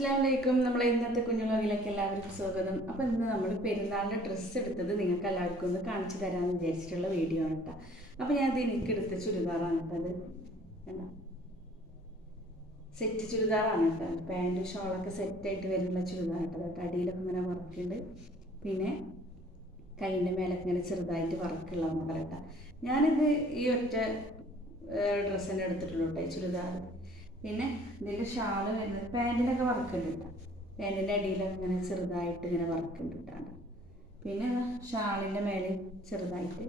അസ്ലാമലൈക്കും നമ്മളെ ഇന്നത്തെ കുഞ്ഞുളകിലേക്ക് എല്ലാവർക്കും സ്വാഗതം. അപ്പോൾ ഇന്ന് നമ്മൾ പെരുന്നാളിന്റെ ഡ്രസ്സ് എടുത്തത് നിങ്ങൾക്ക് എല്ലാവർക്കും ഒന്ന് കാണിച്ചു തരാമെന്ന് വിചാരിച്ചിട്ടുള്ള വീഡിയോ ആണ് കേട്ടോ അപ്പോൾ ഞാൻ ഇത് എനിക്ക് എടുത്ത ചുരിദാറാണ് കേട്ടോ അത്. കണ്ടോ? സെറ്റ് ചുരിദാറാണ് കേട്ടോ പാന്റും ഷോളൊക്കെ സെറ്റായിട്ട് വരുന്ന ചുരിദാർ കേട്ടോ കേട്ടോ അടിയിലൊക്കെ ഇങ്ങനെ വർക്കുണ്ട്. പിന്നെ കൈയിന്റെ മേലൊക്കെ ഇങ്ങനെ ചെറുതായിട്ട് വർക്കുള്ള മോഡൽ കേട്ടോ ഞാനിത് ഈ ഒറ്റ ഡ്രസ്സ് എടുത്തിട്ടുള്ളൂ കേട്ടോ ചുരിദാർ പിന്നെ ഇതിന്റെ ഷാൾ വരുന്നത് പാന്റിനൊക്കെ വർക്കുണ്ട് കേട്ടോ പാന്റിന്റെ അടിയിലൊക്കെ ഇങ്ങനെ ചെറുതായിട്ട് ഇങ്ങനെ വർക്കുണ്ട് കേട്ടോ പിന്നെ ഷാളിന്റെ മേലെ ചെറുതായിട്ട്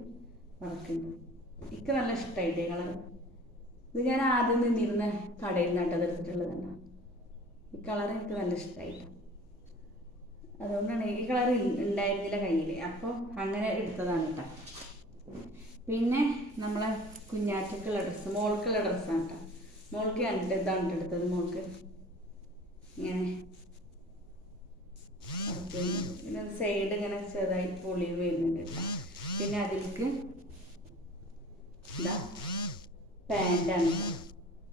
വർക്കുണ്ട്. എനിക്ക് നല്ല ഇഷ്ടമായിട്ട് കളർ ഇത് ഞാൻ ആദ്യം നിന്നിരുന്ന കടയിൽ അത് എടുത്തിട്ടുള്ളതാണ് ഈ കളർ എനിക്ക് നല്ല ഇഷ്ടമായിട്ട് അതുകൊണ്ടാണ് ഈ കളർ ഉണ്ടായിരുന്നില്ല കയ്യിൽ അപ്പോൾ അങ്ങനെ എടുത്തതാണ് കേട്ടോ. പിന്നെ നമ്മളെ കുഞ്ഞാറ്റക്കുള്ള ഡ്രസ്സ് മോൾക്കുള്ള ഡ്രസ്സാണ് കേട്ടോ. മോൾക്ക് കണ്ടിട്ട് ഇതാണ് എടുത്തത് മോൾക്ക്. ഇങ്ങനെ. പിന്നെ സൈഡ് ഇങ്ങനെ ചെറുതായി പൊളി വരുന്നുണ്ട് പിന്നെ അതിലേക്ക് പാന്റാണ് കേട്ടോ.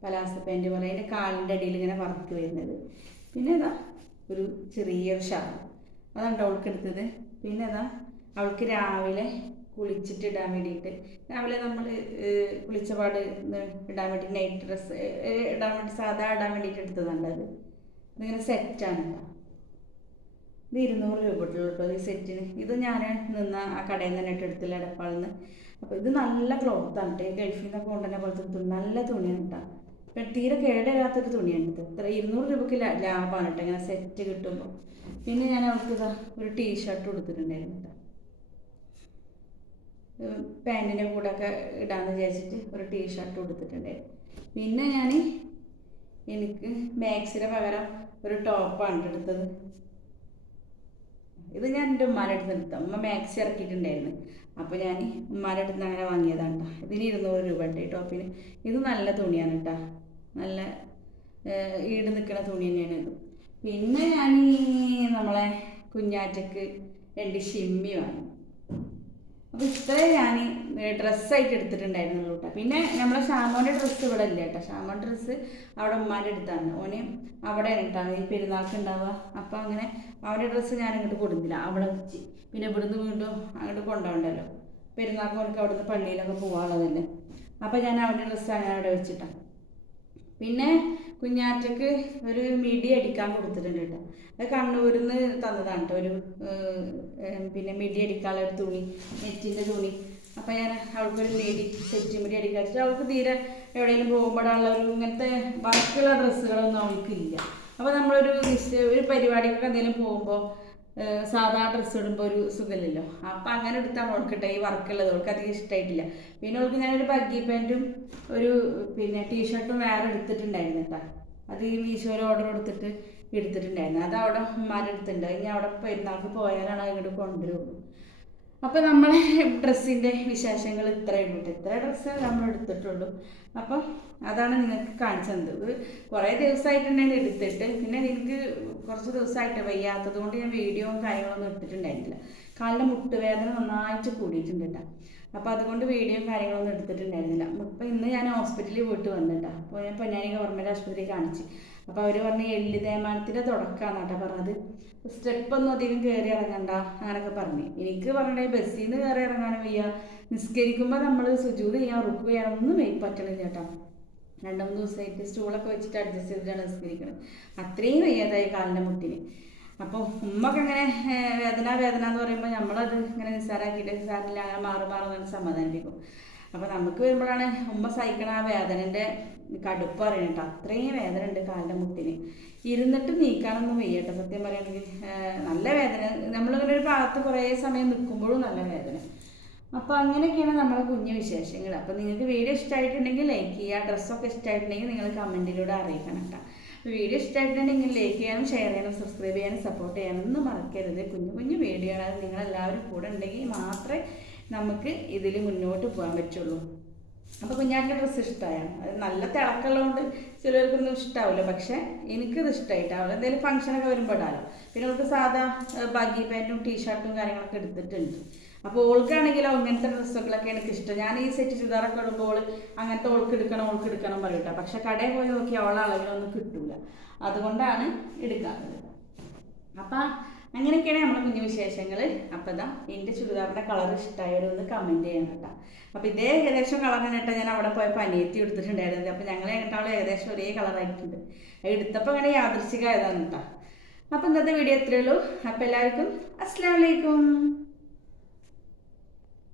പലാസ പാന്റ് പോലെ. അതിന്റെ കാലിന്റെ അടിയിൽ ഇങ്ങനെ വർക്ക് വരുന്നത്. പിന്നെ ഇതാ ഒരു ചെറിയൊരു ഷാൾ അതാണ് അവൾക്ക് എടുത്തത്. പിന്നെ ഇതാ അവൾക്ക് രാവിലെ കുളിച്ചിട്ട് ഇടാൻ വേണ്ടിയിട്ട്. രാവിലെ നമ്മൾ കുളിച്ച പാട് ഇത് ഇടാൻ വേണ്ടി നൈറ്റ് ഡ്രസ്സ് ഇടാൻ വേണ്ടി സാധാ ഇടാൻ വേണ്ടിയിട്ട് എടുത്തതാണ് അത്. ഇതിങ്ങനെ സെറ്റാണ് ഇത് ഇരുന്നൂറ് രൂപ ഇട്ടുള്ളൂ കേട്ടോ ഈ സെറ്റിന് ഇത് ഞാൻ നിന്ന ആ കടയിൽ നിന്ന് തന്നെ എടുത്തില്ല എടപ്പാളിൽ നിന്ന്. അപ്പോൾ ഇത് നല്ല ക്ലോത്താണ് കേട്ടോ ഈ ഗൾഫിൽ നിന്നൊക്കെ കൊണ്ടുവന്ന പോലത്തെ തുണി നല്ല തുണിയാണ് കേട്ടോ തീരെ തുണിയാണ് ഇത്. ഇത്ര ഇരുന്നൂറ് രൂപയ്ക്ക് ലാഭമാണ് കേട്ടോ ഇങ്ങനെ സെറ്റ് കിട്ടുമ്പോൾ പിന്നെ ഞാൻ അവൾക്ക് ഇതാ ഒരു ടീഷർട്ട് കൊടുത്തിട്ടുണ്ടായിരുന്നു കേട്ടോ പാന്റിന്റെ കൂടെ ഒക്കെ ഇടാമെന്ന് വിചാരിച്ചിട്ട് ഒരു ടീഷർട്ട് കൊടുത്തിട്ടുണ്ട്. പിന്നെ ഞാൻ എനിക്ക് മാക്സിന് പകരം ഒരു ടോപ്പാണ് എടുത്തത്. ഇത് ഞാൻ എന്റെ ഉമ്മാന്റെ അടുത്ത് എടുത്തത് എടുത്ത ഉമ്മ മാക്സി ഇറക്കിയിട്ടുണ്ടായിരുന്നു. അപ്പോൾ ഞാൻ ഉമ്മാന്റെ അടുത്ത് അങ്ങനെ വാങ്ങിയതാണ് കേട്ടോ. ഇതിന് ഇരുന്നൂറ് രൂപ ഉണ്ട് ഈ ടോപ്പിന്. ഇത് നല്ല തുണിയാണ് കേട്ടോ. നല്ല ഈട് നിൽക്കുന്ന തുണി തന്നെയാണ് ഇത്. പിന്നെ ഞാൻ നമ്മളെ കുഞ്ഞാറ്റക്ക് രണ്ട് ഷിമ്മി വാങ്ങി. അപ്പോൾ ഇത്രയും ഞാൻ ഡ്രസ്സായിട്ട് എടുത്തിട്ടുണ്ടായിരുന്നു കേട്ടോ. പിന്നെ നമ്മളെ ഷാമോന്റെ ഡ്രസ്സ് ഇവിടെ ഇല്ല കേട്ടോ. ഷാമോന്റെ ഡ്രസ്സ് അവിടെ ഉമ്മാന്റെ അടുത്താണ്. ഓന് അവിടെ കേട്ടോ. ഈ പെരുന്നാൾക്ക് ഉണ്ടാവുക. അപ്പോൾ അങ്ങനെ അവന്റെ ഡ്രസ്സ് ഞാൻ ഇങ്ങോട്ട് കൊടുത്തില്ല. അവിടെ വെച്ച്. പിന്നെ ഇവിടുന്ന് വീണ്ടും അങ്ങോട്ട് കൊണ്ടുപോകണ്ടല്ലോ. പെരുന്നാൾക്ക് അവർക്ക് അവിടുന്ന് പള്ളിയിലൊക്കെ പോകാനുള്ളതല്ലേ. അപ്പോൾ ഞാൻ അവന്റെ ഡ്രസ്സ് ഞാൻ അവിടെ വെച്ചിട്ടാണ് പിന്നെ കുഞ്ഞാറ്റക്ക് ഒരു മിടി അടിക്കാൻ കൊടുത്തിട്ടുണ്ട് കേട്ടോ. അത് കണ്ണൂരിൽ നിന്ന് തന്നതാണ് കേട്ടോ ഒരു പിന്നെ മിടി അടിക്കാനുള്ള ഒരു തുണി നെറ്റിന്റെ തുണി. അപ്പോൾ ഞാൻ അവൾക്കൊരു മിടി സെറ്റ് മിടി അടിക്കാൻ വെച്ചിട്ട് അവൾക്ക് തീരെ എവിടെയെങ്കിലും പോകുമ്പോഴുള്ള ഒരു ഇങ്ങനത്തെ ബാക്കിയുള്ള ഡ്രസ്സുകളൊന്നും അവൾക്കില്ല. അപ്പോൾ നമ്മളൊരു ഒരു പരിപാടിക്കൊക്കെ എന്തെങ്കിലും പോകുമ്പോൾ സാധാ ഡ്രസ്സ് ഇടുമ്പോൾ ഒരു സുഖമില്ലല്ലോ. അപ്പം അങ്ങനെ എടുത്താണ് അവൾക്കിട്ടെ ഈ വർക്കുള്ളത് ഓൾക്ക് അധികം ഇഷ്ടമായിട്ടില്ല പിന്നെ ഓൾക്ക് ഞാനൊരു ബഗ്ഗി പാന്റും ഒരു പിന്നെ ടീഷർട്ടും വേറെ എടുത്തിട്ടുണ്ടായിരുന്നു കേട്ടോ അത് ഈ മീശോയിൽ ഓർഡർ കൊടുത്തിട്ട് എടുത്തിട്ടുണ്ടായിരുന്നു. അത് അവിടെ ഉമ്മാരുടെ അടുത്തുണ്ട്. ഇനി അവിടെ പെരുന്നാൾക്ക് പോയാലാണ് ഇങ്ങോട്ട് കൊണ്ടുവരുള്ളൂ. അപ്പോൾ നമ്മളെ ഡ്രസ്സിന്റെ വിശേഷങ്ങൾ ഇത്രയും ഉണ്ട് ഇത്ര ഡ്രസ്സ് നമ്മൾ എടുത്തിട്ടുള്ളൂ. അപ്പം അതാണ് നിങ്ങൾക്ക് കാണിച്ചു തന്നത് ഇത് കുറേ ദിവസമായിട്ടുണ്ടെങ്കിൽ എടുത്തിട്ട് പിന്നെ എനിക്ക് കുറച്ച് ദിവസമായിട്ട് വയ്യാത്തത് കൊണ്ട് ഞാൻ വീഡിയോയും കാര്യങ്ങളൊന്നും എടുത്തിട്ടുണ്ടായിരുന്നില്ല കാലിന്റെ മുട്ടുവേദന നന്നായിട്ട് കൂടിയിട്ടുണ്ട് കേട്ടോ അപ്പോൾ അതുകൊണ്ട് വീഡിയോയും കാര്യങ്ങളൊന്നും എടുത്തിട്ടുണ്ടായിരുന്നില്ല. ഇപ്പം ഇന്ന് ഞാൻ ഹോസ്പിറ്റലിൽ പോയിട്ട് വന്നിട്ടാ. അപ്പോൾ ഞാൻ പൊന്നാനി ഗവൺമെന്റ് ആശുപത്രി കാണിച്ച്. അപ്പോൾ അവർ പറഞ്ഞ എല്ല് തേയ്മാനത്തിന്റെ തുടക്കമാണ് കേട്ടോ പറഞ്ഞത് സ്റ്റെപ്പൊന്നും അധികം കയറി ഇറങ്ങണ്ട അങ്ങനെയൊക്കെ പറഞ്ഞു. എനിക്ക് പറഞ്ഞേ ബസ്സിൽ നിന്ന് കയറി ഇറങ്ങാനും വയ്യ. നിസ്കരിക്കുമ്പോൾ നമ്മൾ സുജൂത് ചെയ്യാൻ റുക്ക് വയ്യ പറ്റണില്ല കേട്ടോ രണ്ട് മൂന്ന് ദിവസമായിട്ട് സ്റ്റൂളൊക്കെ വെച്ചിട്ട് അഡ്ജസ്റ്റ് ചെയ്തിട്ടാണ് നിസ്കരിക്കുന്നത് അത്രയും വയ്യാതായി കാലിന്റെ മുട്ടിന്. അപ്പോൾ ഉമ്മക്ക് അങ്ങനെ വേദന വേദന എന്ന് പറയുമ്പോൾ നമ്മളത് ഇങ്ങനെ നിസ്സാരാക്കിയിട്ട് നിസ്സാരില്ല അങ്ങനെ മാറി മാറി അങ്ങനെ സമാധാനിപ്പിക്കും. അപ്പോൾ നമുക്ക് വരുമ്പോഴാണ് ഉമ്മ സഹിക്കണ ആ വേദനന്റെ കടുപ്പ് അറിയണം അത്രയും വേദന ഉണ്ട് കാലിന്റെ മുട്ടിന്. ഇരുന്നിട്ട് നീക്കാനൊന്നും വയ്യ സത്യം പറയുകയാണെങ്കിൽ നല്ല വേദന. നമ്മളിങ്ങനെ ഒരു ഭാഗത്ത് കുറേ സമയം നിൽക്കുമ്പോഴും നല്ല വേദന. അപ്പോൾ അങ്ങനെയൊക്കെയാണ് നമ്മുടെ കുഞ്ഞു വിശേഷങ്ങൾ. അപ്പോൾ നിങ്ങൾക്ക് വീഡിയോ ഇഷ്ടമായിട്ടുണ്ടെങ്കിൽ ലൈക്ക് ചെയ്യുക ഡ്രസ്സൊക്കെ ഇഷ്ടമായിട്ടുണ്ടെങ്കിൽ നിങ്ങൾ കമന്റിലൂടെ അറിയിക്കണം കേട്ടോ. വീഡിയോ ഇഷ്ടമായിട്ടുണ്ടെങ്കിൽ ലൈക്ക് ചെയ്യാനും ഷെയർ ചെയ്യാനും സബ്സ്ക്രൈബ് ചെയ്യാനും സപ്പോർട്ട് ചെയ്യാനും ഒന്നും മറക്കരുത്. കുഞ്ഞു കുഞ്ഞു വീഡിയോകൾ നിങ്ങളെല്ലാവരും കൂടെ ഉണ്ടെങ്കിൽ മാത്രമേ നമുക്ക് ഇതിൽ മുന്നോട്ട് പോകാൻ പറ്റുള്ളൂ. അപ്പോൾ കുഞ്ഞാന്റെ ഡ്രസ്സ് ഇഷ്ടമായാണ് അത് നല്ല തിളക്കമുള്ളതുകൊണ്ട് ചിലർക്കൊന്നും ഇഷ്ടാവില്ല. പക്ഷേ എനിക്കത് ഇഷ്ടമായിട്ട് അവൾ എന്തെങ്കിലും ഫംഗ്ഷനൊക്കെ വരുമ്പോൾ ഇടാലോ പിന്നെ അവൾക്ക് സാധാ ബാഗി പാന്റും ടീഷർട്ടും കാര്യങ്ങളൊക്കെ എടുത്തിട്ടുണ്ട്. അപ്പോൾ ഓൾക്കാണെങ്കിലോ അങ്ങനത്തെ ഡ്രസ്സുകളൊക്കെ എനിക്ക് ഇഷ്ടം. ഞാൻ ഈ സെറ്റ് ചുരിദാറൊക്കെ ഇടുമ്പോൾ അങ്ങനത്തെ ഓൾക്ക് എടുക്കണം ഓൾക്ക് എടുക്കണം പറയും കേട്ടോ പക്ഷെ കടയിൽ പോയി നോക്കി അവളെ അളവിലൊന്നും കിട്ടൂല. അതുകൊണ്ടാണ് എടുക്കാറുള്ളത് അപ്പം അങ്ങനെയൊക്കെയാണ് നമ്മുടെ കുഞ്ഞു വിശേഷങ്ങൾ അപ്പം ഇതാ എന്റെ ചുരിദാറിന്റെ കളർ ഇഷ്ടമായതൊന്ന് കമന്റ് ചെയ്യണം കേട്ടോ. അപ്പോൾ ഇതേ ഏകദേശം കളർ കേട്ടോ ഞാൻ അവിടെ പോയപ്പോൾ അനിയത്തി എടുത്തിട്ടുണ്ടായിരുന്നത്. അപ്പോൾ ഞങ്ങൾ കേട്ടാളും ഏകദേശം ഒരേ കളറായിട്ടുണ്ട് എടുത്തപ്പോൾ അങ്ങനെ യാദൃശികമായതാണ് കേട്ടോ അപ്പോൾ ഇന്നത്തെ വീഡിയോ എത്രയുള്ളൂ അപ്പോൾ എല്ലാവർക്കും അസ്സാം വലൈക്കും